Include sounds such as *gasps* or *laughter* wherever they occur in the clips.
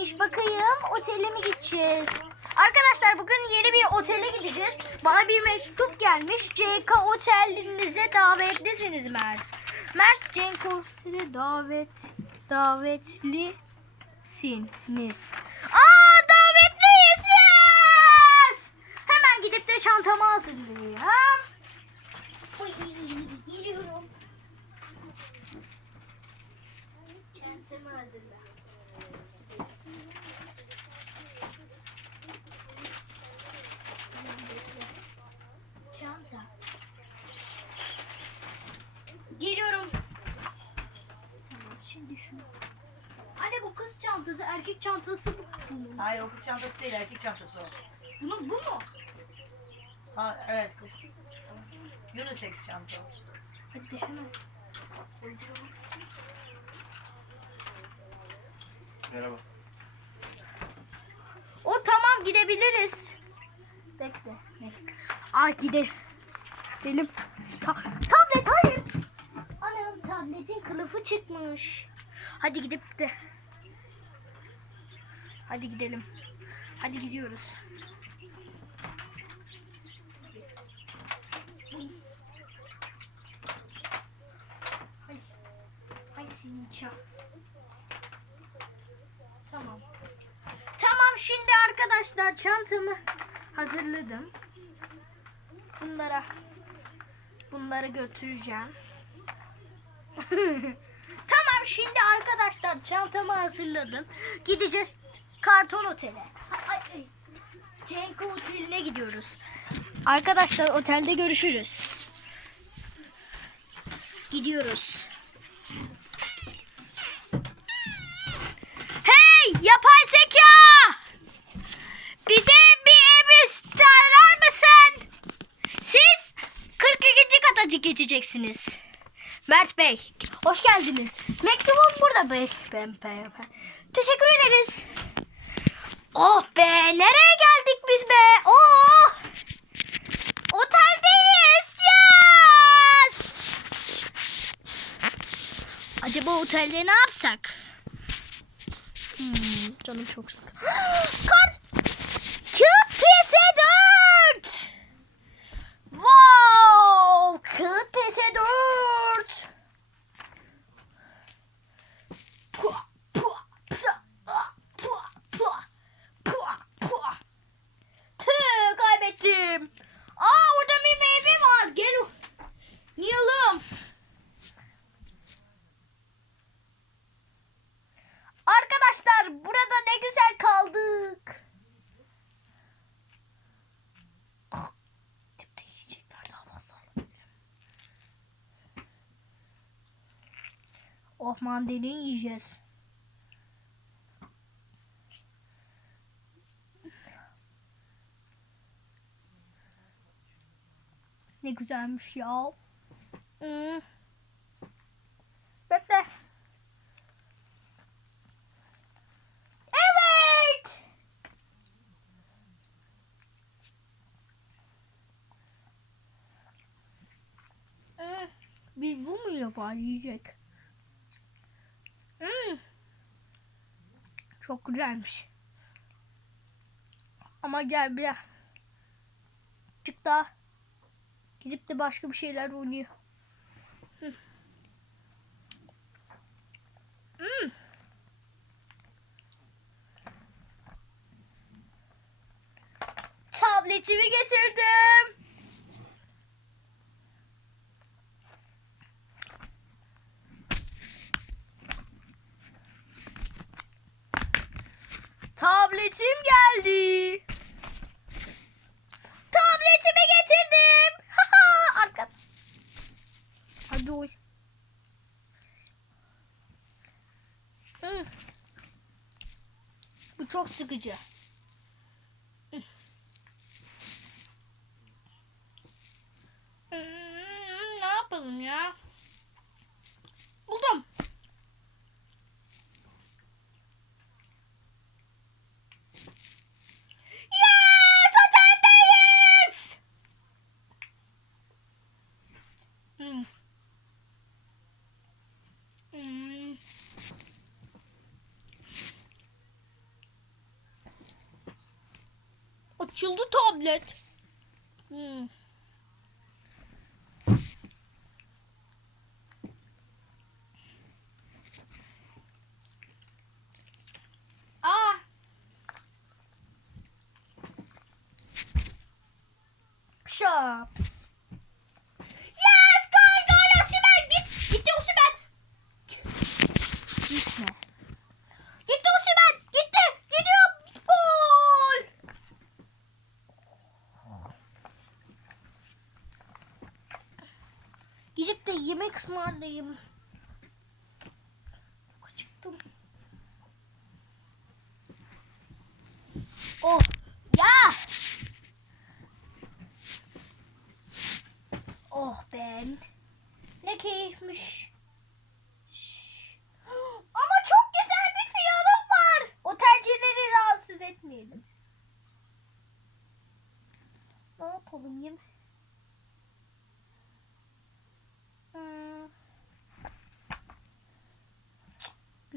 neymiş bakayım. Otele mi gideceğiz? Arkadaşlar bugün yeni bir otele gideceğiz. Bana bir mektup gelmiş. CK otelinize davetlisiniz Mert. Mert CK otele davet davetlisiniz. Aa davetliyiz. Yes! Hemen gidip de çantamı hazırlayayım. Geliyorum. Çantamı hazırla. Çanta. Geliyorum. Tamam şimdi şunu. Anne bu kız çantası, erkek çantası bu. Hayır o kız çantası değil erkek çantası o. Bunun bu mu? Ha evet. Unisex çanta. o. Hadi hemen. Merhaba. O tamam gidebiliriz. Bekle. bekle. Ay gidelim. Benim ta- tablet hayır. Anam tabletin kılıfı çıkmış. Hadi gidip de. Hadi gidelim. Hadi gidiyoruz. Hay. Hay Sinça. Tamam. Tamam şimdi arkadaşlar çantamı hazırladım. Bunlara bunları götüreceğim. *laughs* tamam şimdi arkadaşlar çantamı hazırladım. Gideceğiz karton ay. Cenk oteline gidiyoruz. Arkadaşlar otelde görüşürüz. Gidiyoruz. Hey yapay zeka! Bize bir ev isterler misin? Siz 42. kata geçeceksiniz. Mert Bey, hoş geldiniz. Mektubum burada ben, ben. Teşekkür ederiz. Oh be, nereye geldik biz be? Oh! Oteldeyiz. Yes! Acaba otelde ne yapsak? Hmm, canım çok sık. *gasps* Kart! Kağıt PS4! Wow! Kağıt PS4! Pua, pua, psa, ah, pua, pua, pua, pua. Tüh, kaybettim. Aa orada bir meyve var. Gel. o- Yiyelim. Arkadaşlar burada ne güzel kaldık. Tipte yiyecekler daha fazla alabilirim. Oh mandalina yiyeceğiz. Ne güzelmiş ya. Hmm. Bekle. Evet. Hmm, Biz bu mu yapar yiyecek? Hmm. Çok güzelmiş. Ama gel bir çık daha. Gidip de başka bir şeyler oynuyor. Hmm. Tabletimi getirdim. Tabletim geldi. Tabletimi getirdim. *laughs* Haha, Arka. Hadi oy. Bu çok sıkıcı. Hmm, ne yapalım ya? Buldum. Yes! Oteldeyiz! Hmm. Hmm. Açıldı tablet. Hmm. Yemek ısmarlayayım. Acıktım. Oh, ya. Oh ben. Ne keyifmiş. Ama çok güzel bir planım var. Otelcileri rahatsız etmeyelim. Ne yapalım yem?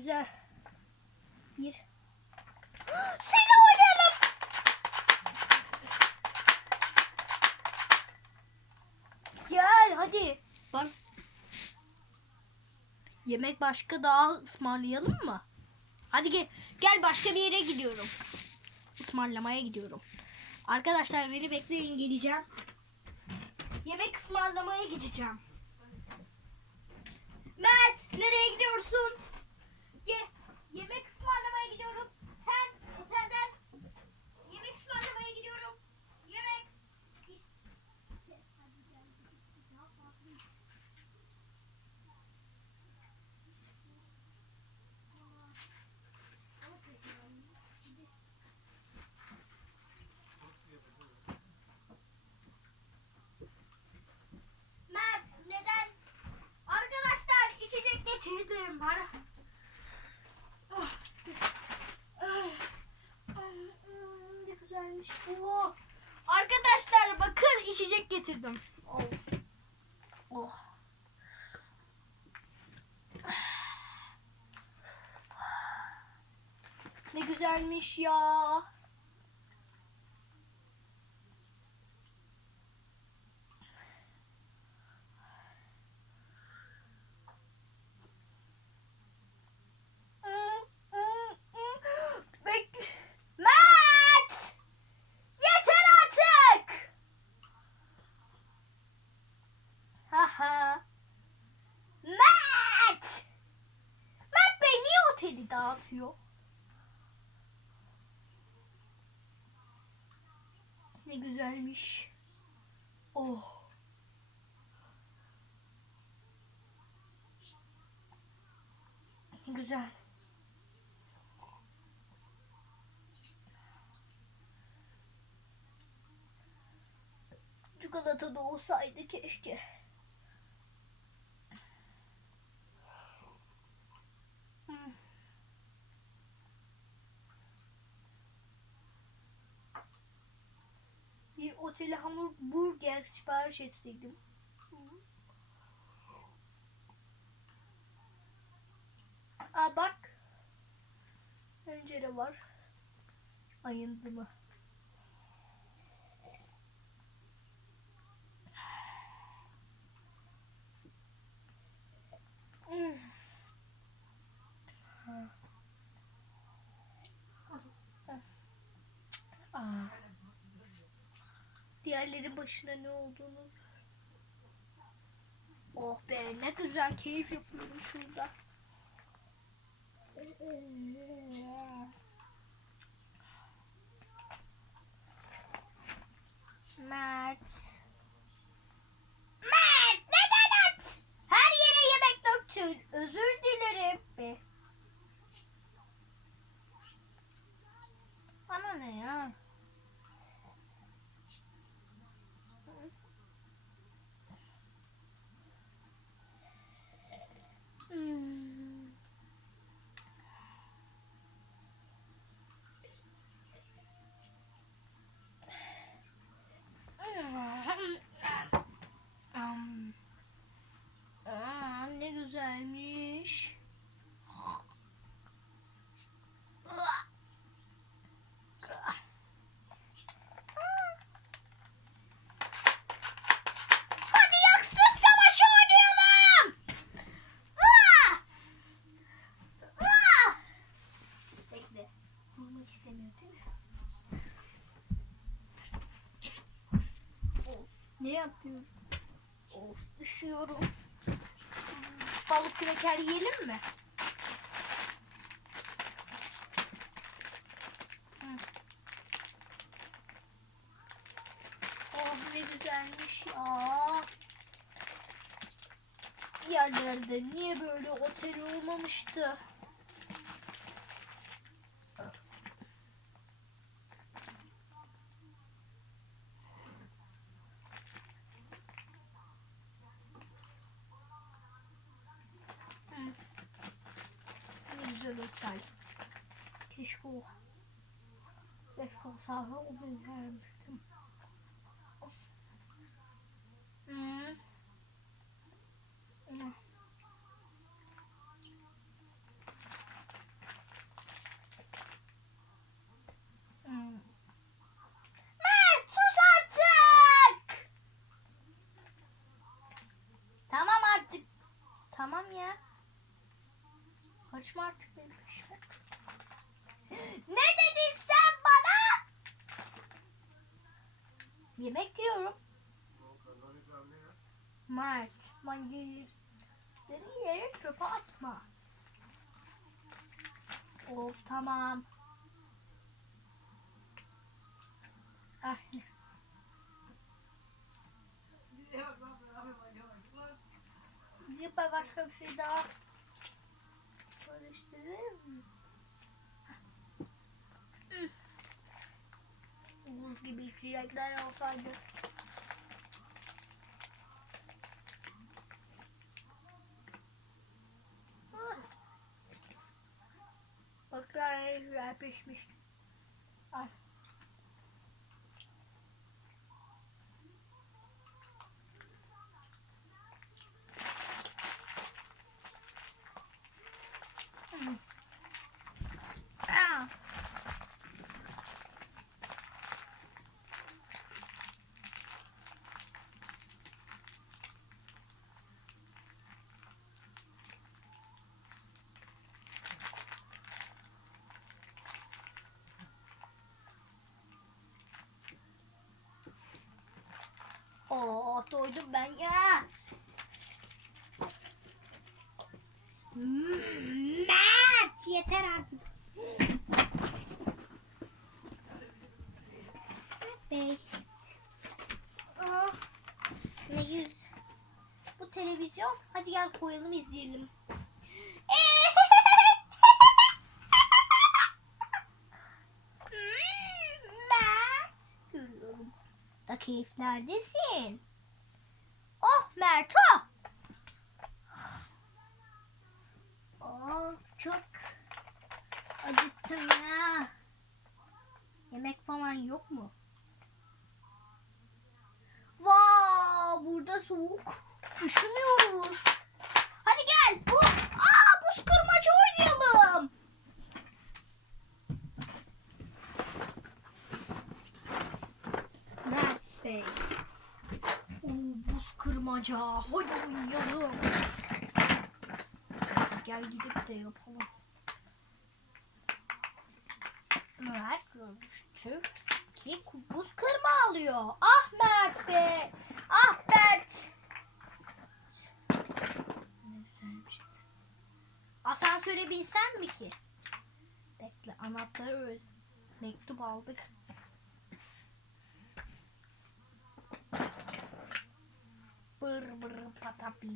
Güzel. Bir. Seni oynayalım. Gel hadi. Bak. Yemek başka daha ısmarlayalım mı? Hadi gel. Gel başka bir yere gidiyorum. Ismarlamaya gidiyorum. Arkadaşlar beni bekleyin geleceğim. Yemek ısmarlamaya gideceğim. Mert nereye gidiyorsun? Ye yemek ısmarlamaya gidiyorum. Sen otelden yemek ısmarlamaya gidiyorum. Yemek. Mert neden? Arkadaşlar içecek getirdim. Bana. Ah. Ah. Hmm, Ne güzelmiş bu. Arkadaşlar bakın içecek getirdim. Oh. Oh. Ne güzelmiş ya. Mert! Mert Bey niye oteli dağıtıyor? Ne güzelmiş. Oh. Güzel. Çikolata da olsaydı keşke. Hmm. Otele hamburger sipariş etseydim. Aa bak. Pencere var. Ayındı mı? Hmm. Aa. Diğerlerin başına ne olduğunu. Oh be ne güzel keyif yapıyorum şurada. Mert. Mert neden at? Her yere yemek döktün. Özür dilerim. Be. Bana ne ya? Hmm. istemiyor değil mi? Of ne yapıyorum? Of üşüyorum. Balık kreker yiyelim mi? Oh ne güzelmiş ya. Yerlerde niye böyle otel olmamıştı? Otel. Keşke o. Keşke o sahne o gün gelmiştim. Hı. Hı. Hmm. Mert sus artık. Tamam artık. Tamam ya. Karışma artık benim peşime. Ne dedin sen bana? Yemek yiyorum. Mert, manyeleri yere çöpe atma. Of tamam. Ah. Bir başka bir şey daha. Buz gibi içecekler olsaydı. Ah. Baklar ne güzel pişmiş. Ay. Hmm. Ah. Oo doydum ben ya. Mert yeter artık. Bey. Ah, ne yüz. Bu televizyon. Hadi gel koyalım izleyelim. *laughs* Mert. Görüyorum. Da keyiflerdesin. Oh Mert oh. Oh çok acıktım ya. Yemek falan yok mu? Vav burada soğuk. Üşümüyoruz. Hadi gel. Bu, aa buz kırmaca oynayalım. Mert Bey. Oo, buz kırmaca. Hadi oynayalım. Gel gidip de yapalım. Mert görmüştü ki buz kırma alıyor. Ah Mert be. Ah Mert. Asansöre binsen mi ki? Bekle anahtarı. Mektup aldık. berberapa tapi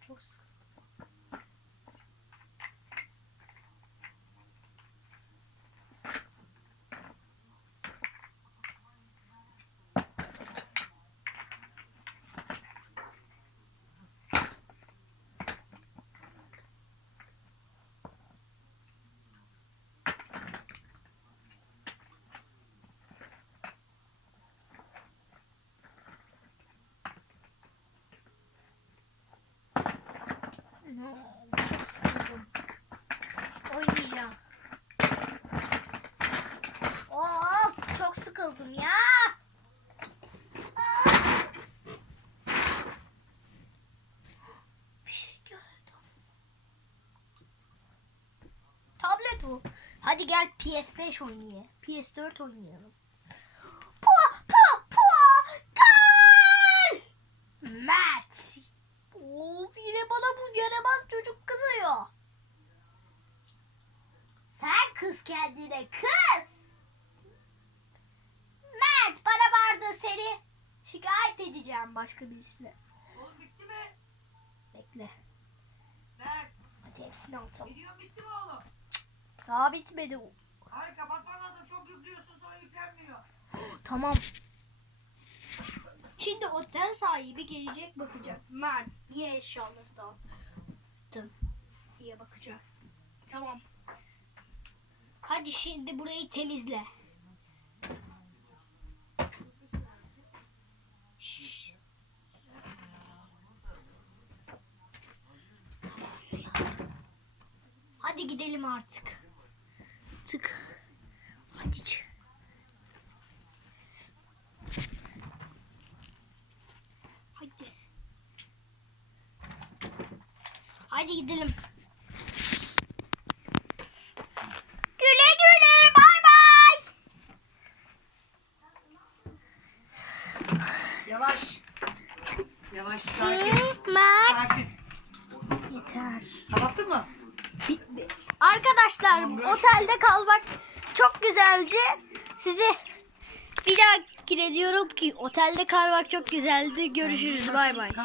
güzelmiş. Oynayacağım. Of çok sıkıldım ya. Bir şey gördüm. Tablet bu. Hadi gel PS5 oynayalım. PS4 oynayalım. Pua pua pua. Gol! Mert. Yine bana bu yaramaz çocuk kızıyor. Sen kız kendine kız. Mert bana bağırdı seni. Şikayet edeceğim başka birisine. Oğlum bitti mi? Bekle. Berk. Hadi hepsini atalım. Video bitti mi oğlum? Daha bitmedi. Hayır kapatman lazım. Çok yüklüyorsun sonra yüklenmiyor. Tamam. Şimdi otel sahibi gelecek bakacak. Mert niye eşyaları dağıttın diye bakacak. Tamam. Hadi şimdi burayı temizle. Hadi gidelim artık. Tık. Hadi çık. Hadi. Hadi gidelim. Güle güle bay bay. Yavaş. Yavaş sakin. Mert. Sakin. Yeter. Kapattın mı? Bitti. Arkadaşlar otelde kalmak çok güzeldi. Size bir daha diyorum ki otelde kalmak çok güzeldi. Görüşürüz bay bay.